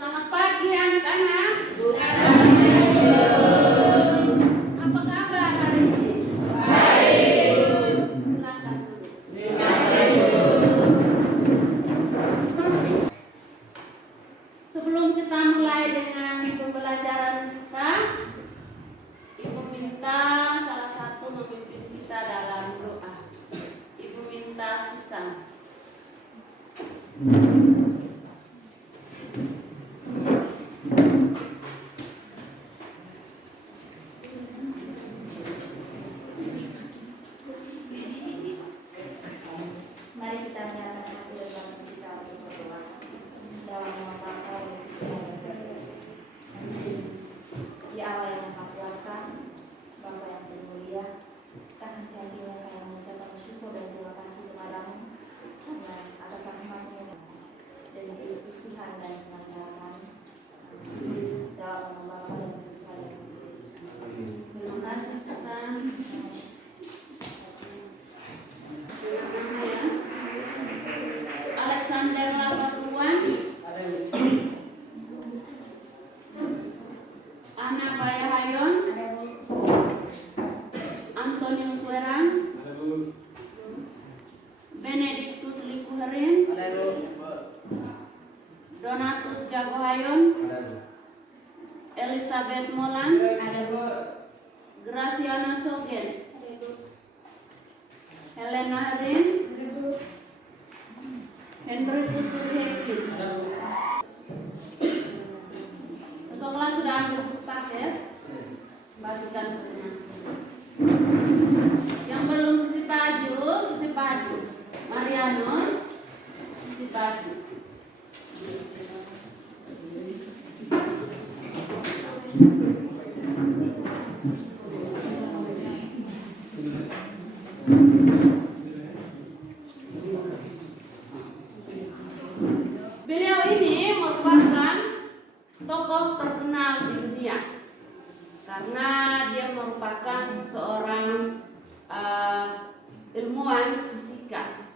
Selamat pagi anak-anak. Apa kabar hari ini? Baik. Silakan duduk. Sebelum kita mulai dengan pembelajaran kita, Ibu minta salah satu memimpin kita dalam doa. Ibu minta Susan. Donatus Jagohayon, Elizabeth Molan, Graciana Sogen, Helena Harin, Henry Surhekin. Untuk kelas sudah ambil paket, bagikan ke. Yang belum sisi baju, Marianus, sisi baju. Beliau ini merupakan tokoh terkenal di dunia karena dia merupakan seorang ilmuwan fisika.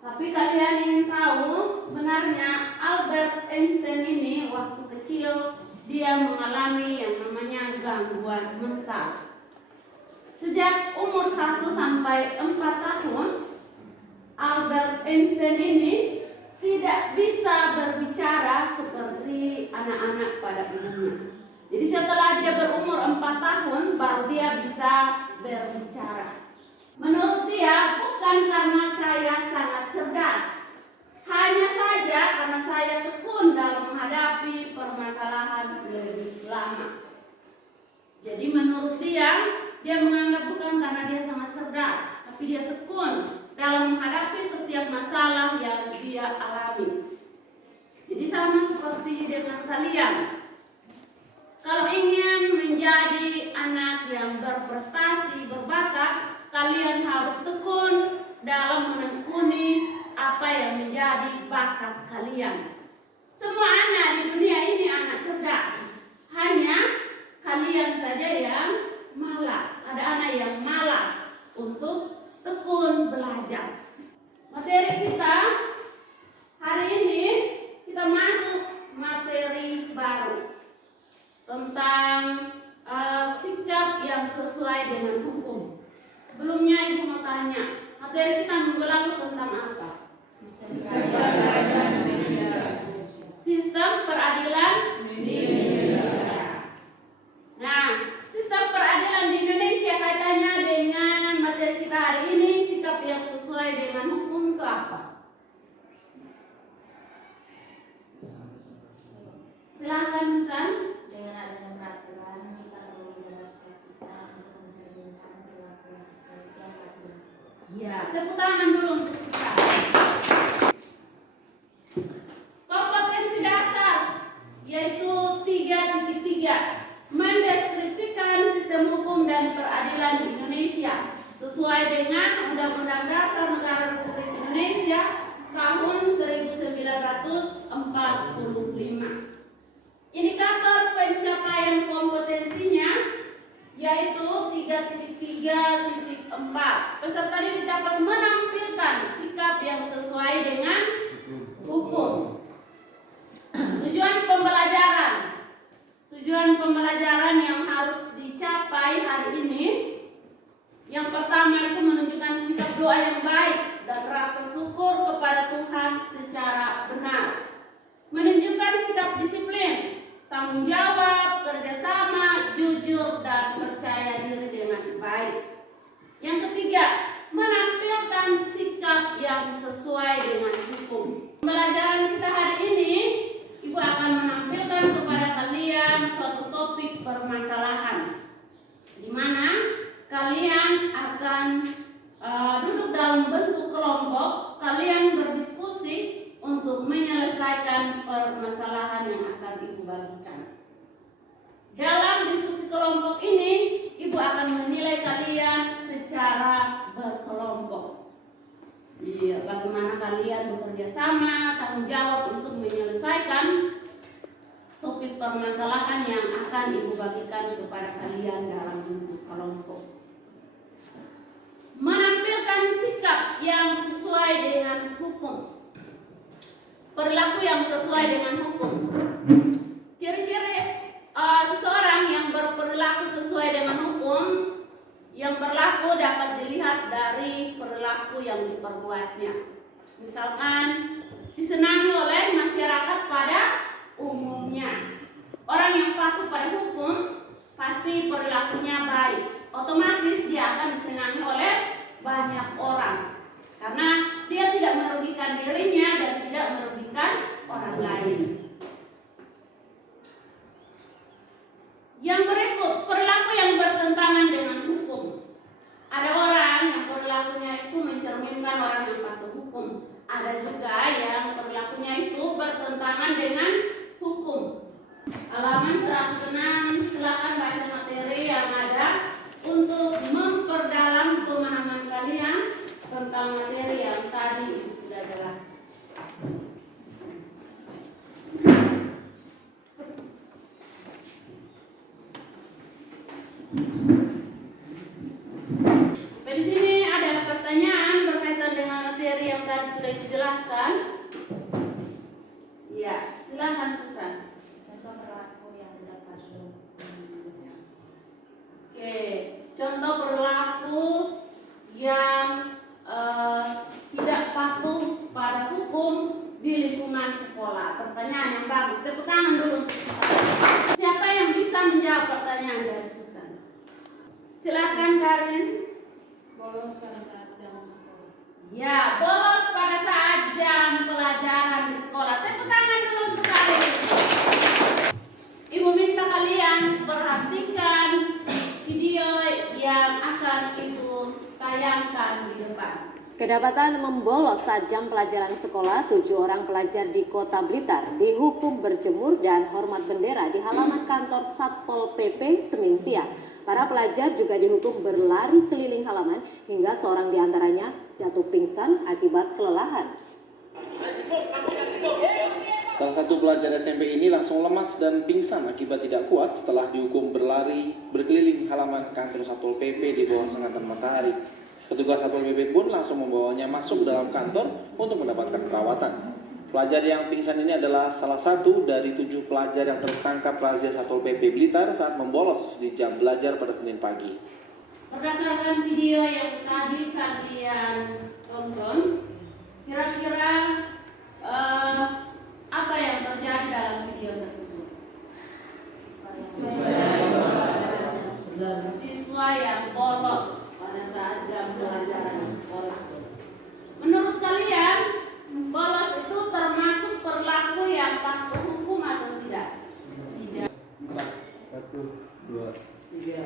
Tapi kalian ingin tahu sebenarnya Albert Einstein ini waktu kecil dia mengalami yang namanya gangguan mental. Sejak umur 1 sampai 4 tahun, Albert Einstein ini tidak bisa berbicara seperti anak-anak pada umumnya. Jadi setelah dia berumur 4 tahun, baru dia bisa berbicara. Menurut dia, bukan karena saya sangat cerdas, hanya saja karena saya tekun dalam menghadapi permasalahan lebih lama. Jadi menurut dia menganggap bukan karena dia sangat cerdas, tapi dia tekun dalam menghadapi setiap masalah yang dia alami. Jadi sama seperti dengan kalian. Kalau ingin menjadi anak yang berprestasi, berbakat, kalian harus tekun dalam menekuni apa yang menjadi bakat kalian. Semua anak di dunia ini anak cerdas. Hanya kalian saja yang malas. Ada anak yang malas untuk tekun belajar. Materi kita hari ini, kita masuk materi baru tentang sikap yang sesuai dengan hukum. Sebelumnya Ibu mau tanya, materi kita minggu lalu tentang apa? Sistem peradilan Indonesia. Nah, sistem peradilan di Indonesia kaitannya dengan materi kita hari ini, sikap yang sesuai dengan hukum itu apa? Silakan Susan. Dengan adanya peraturan, kita perlu menjelaskan kita untuk mencerminkan perilaku sesuai yang adil. Ya, tepuk tangan dulu untuk Susan. Kompetensi dasar yaitu 3.3 mendeskripsikan sistem hukum dan peradilan di Indonesia sesuai dengan Undang-Undang Dasar Negara Republik Indonesia tahun 1945. Indikator pencapaian kompetensinya yaitu 3.3.4. Peserta didik dapat menampilkan sikap yang sesuai dengan hukum. Pembelajaran kita hari ini, Ibu akan menampilkan kepada kalian suatu topik permasalahan, di mana kalian akan duduk dalam bentuk kelompok, kalian berdiskusi untuk menyelesaikan permasalahan yang akan Ibu bagikan. Dalam diskusi kelompok ini, Ibu akan menilai kalian secara berkelompok. Bagaimana kalian bekerja sama, tanggung jawab untuk menyelesaikan topik permasalahan yang akan Ibu bagikan kepada kalian dalam bentuk kelompok. Menampilkan sikap yang sesuai dengan hukum, perilaku yang sesuai dengan hukum. Ciri-ciri seseorang yang berperilaku sesuai dengan hukum yang berlaku dapat dilihat dari perilaku yang diperbuatnya. Misalkan disenangi oleh masyarakat pada umumnya. Orang yang patuh pada hukum pasti perilakunya baik. Otomatis dia akan disenangi oleh banyak orang karena dia tidak merugikan dirinya dan tidak merugikan orang lain. Yang berikut, perilaku yang bertentangan dengan hukum. Ada orang yang perilakunya itu mencerminkan orang yang patuh hukum. Ada juga yang perilakunya itu bertentangan dengan hukum. Halaman 106, silakan baca materi yang ada untuk memperdalam pemahaman kalian tentang materi yang tadi Ibu sudah jelaskan. Di sini ada pertanyaan berkaitan dengan materi yang tadi sudah dijelaskan. Ya, silakan Susan. Contoh perilaku yang tidak patuh. Oke, contoh perilaku yang tidak patuh pada hukum di lingkungan sekolah. Pertanyaan yang bagus. Tepuk tangan dulu untuk Susan. Siapa yang bisa menjawab pertanyaan dari Susan? Silakan Karin. Bolos pada saat jam sekolah. Ya, bolos pada saat jam pelajaran di sekolah. Tepuk tangan dulu untuk Karin. Ibu minta kalian perhatikan video yang akan Ibu tayangkan di depan. Kedapatan membolos saat jam pelajaran sekolah, 7 orang pelajar di Kota Blitar dihukum berjemur dan hormat bendera di halaman kantor Satpol PP Senin siang. Para pelajar juga dihukum berlari keliling halaman hingga seorang diantaranya jatuh pingsan akibat kelelahan. Salah satu pelajar SMP ini langsung lemas dan pingsan akibat tidak kuat setelah dihukum berlari berkeliling halaman kantor Satpol PP di bawah sengatan matahari. Petugas Satpol PP pun langsung membawanya masuk dalam kantor untuk mendapatkan perawatan. Pelajar yang pingsan ini adalah salah satu dari 7 pelajar yang tertangkap razia Satpol PP Blitar saat membolos di jam belajar pada Senin pagi. Berdasarkan video yang tadi kalian tonton, kira-kira apa yang terjadi dalam video tersebut? Siswa yang bolos pada saat jam pelajaran sekolah. Menurut kalian, bolos itu termasuk perilaku yang patuh hukum atau tidak? Tidak. 1, 2, 3.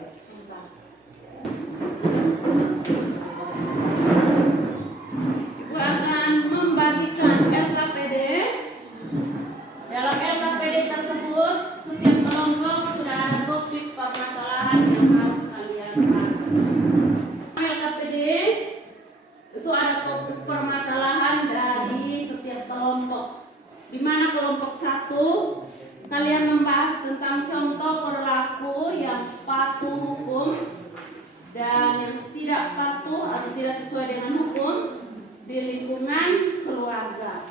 Ibu akan membagikan LKPD. Dalam LKPD tersebut, setiap kelompok sudah ada topik permasalahan yang harus kalian bahas. LKPD itu ada topik permasalahan dari setiap kelompok. Di mana kelompok 1 kalian membahas tentang contoh perilaku yang patuh hukum dan yang tidak patuh atau tidak sesuai dengan hukum di lingkungan keluarga.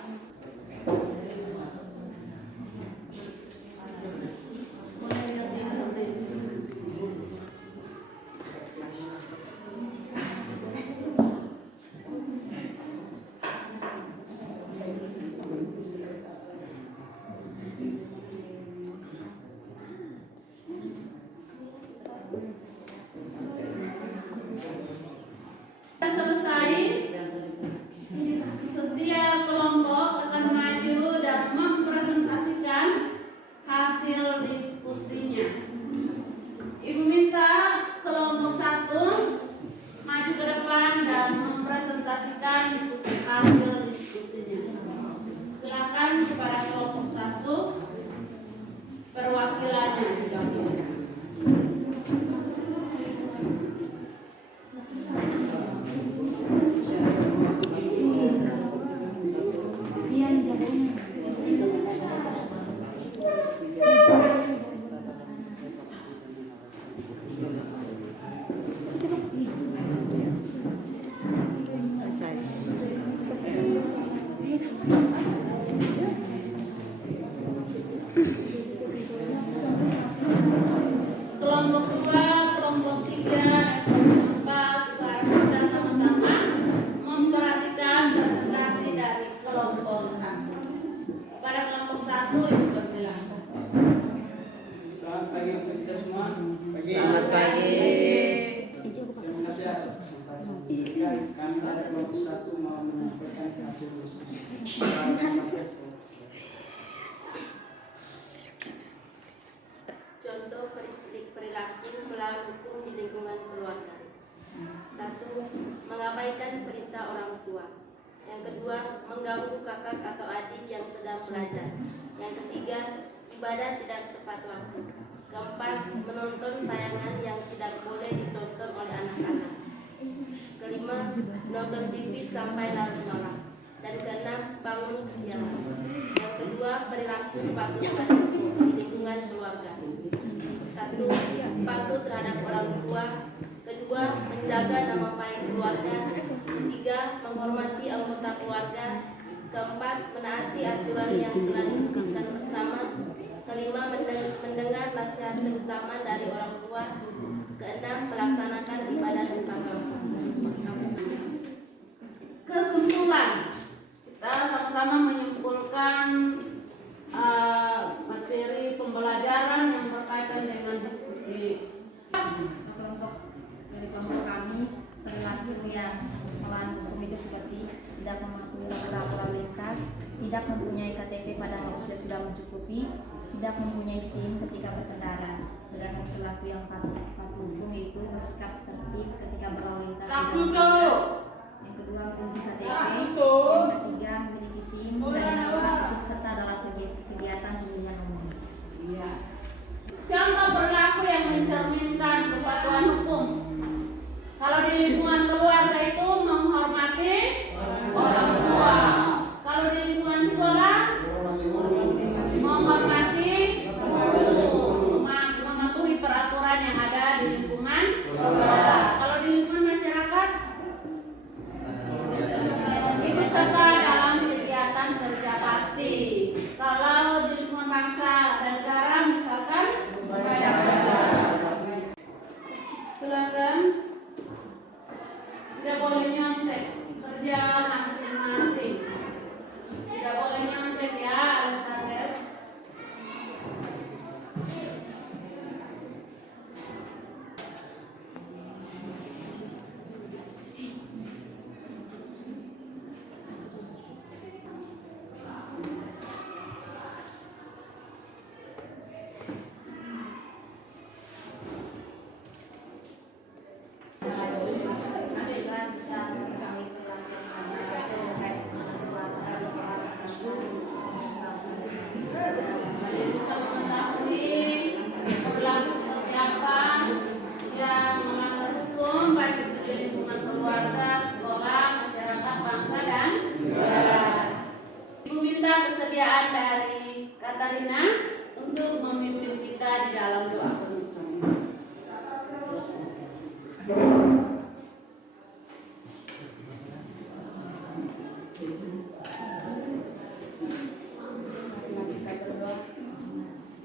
Selesai, setiap kelompok Kelompok 2, kelompok 3, dan kelompok 4 juga harus kita sama-sama memperhatikan presentasi dari kelompok 1. Pada kelompok 1 Ibu persilakan. Selamat pagi untuk kita semua. Selamat pagi. Terima kasih atas kesempatan. Kami dari kelompok 1 mau menyampaikan hasil diskusi. Contoh perilaku melawan hukum di lingkungan keluarga. 1. Mengabaikan perintah orang tua. Yang kedua, mengganggu kakak atau adik yang sedang belajar. Yang ketiga, ibadah tidak tepat waktu. Keempat, menonton tayangan yang tidak boleh ditonton oleh anak-anak. Kelima, nonton TV sampai larut malam. Dan keenam, bangun kesiangan. Yang kedua, perilaku patuh pada hukum di lingkungan keluarga. 1. Patuh terhadap orang tua. Kedua, menjaga nama baik keluarga. Ketiga, menghormati anggota keluarga. Keempat, menaati aturan yang telah diputuskan bersama. Kelima, mendengar nasihat terutama dari orang tua. Keenam, melaksanakan ibadah tepat waktu. Kesimpulan, kita sama-sama menyimpulkan materi pembelajaran yang berkaitan dengan diskusi. Dari kelompok kami, perilaku yang melawan hukum itu seperti tidak mematuhi aturan lalu lintas, tidak mempunyai KTP padahal usia sudah mencukupi, tidak mempunyai SIM ketika berkendara. Sedangkan perilaku yang patuh hukum itu bersikap tertib ketika berlalu lintas. Yang kedua, memiliki KTP. Yang ketiga, memiliki SIM. Dan yang keempat, ikut serta dalam kegiatan pemilihan umum. Contoh perilaku yang mencerminkan kepatuhan hukum. Kalau di lingkungan keluarga itu menghormati orang tua. Kalau di lingkungan sekolah menghormati guru, mematuhi peraturan yang ada di lingkungan sekolah. Kalau di lingkungan masyarakat ikut serta dalam kegiatan kerja bakti. Kalau di lingkungan bangsa dan negara misalkan silakan, tidak boleh nyontek, kerja masing-masing, tidak boleh nyontek ya, Alexander. Kalian bisa mengetahui perilaku seperti apa yang melanggar hukum baik itu di lingkungan keluarga, sekolah, masyarakat, bangsa dan negara. Ibu minta kesediaan dari Katarina untuk memimpin kita di dalam doa penutup.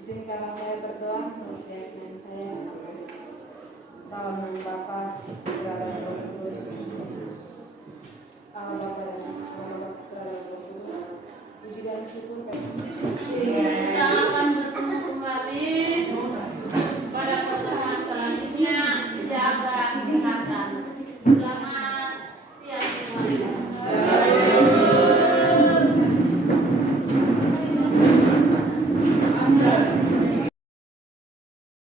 Izinkanlah saya berdoa menurut keyakinan saya. Dalam nama Bapa, Putra dan Roh Kudus.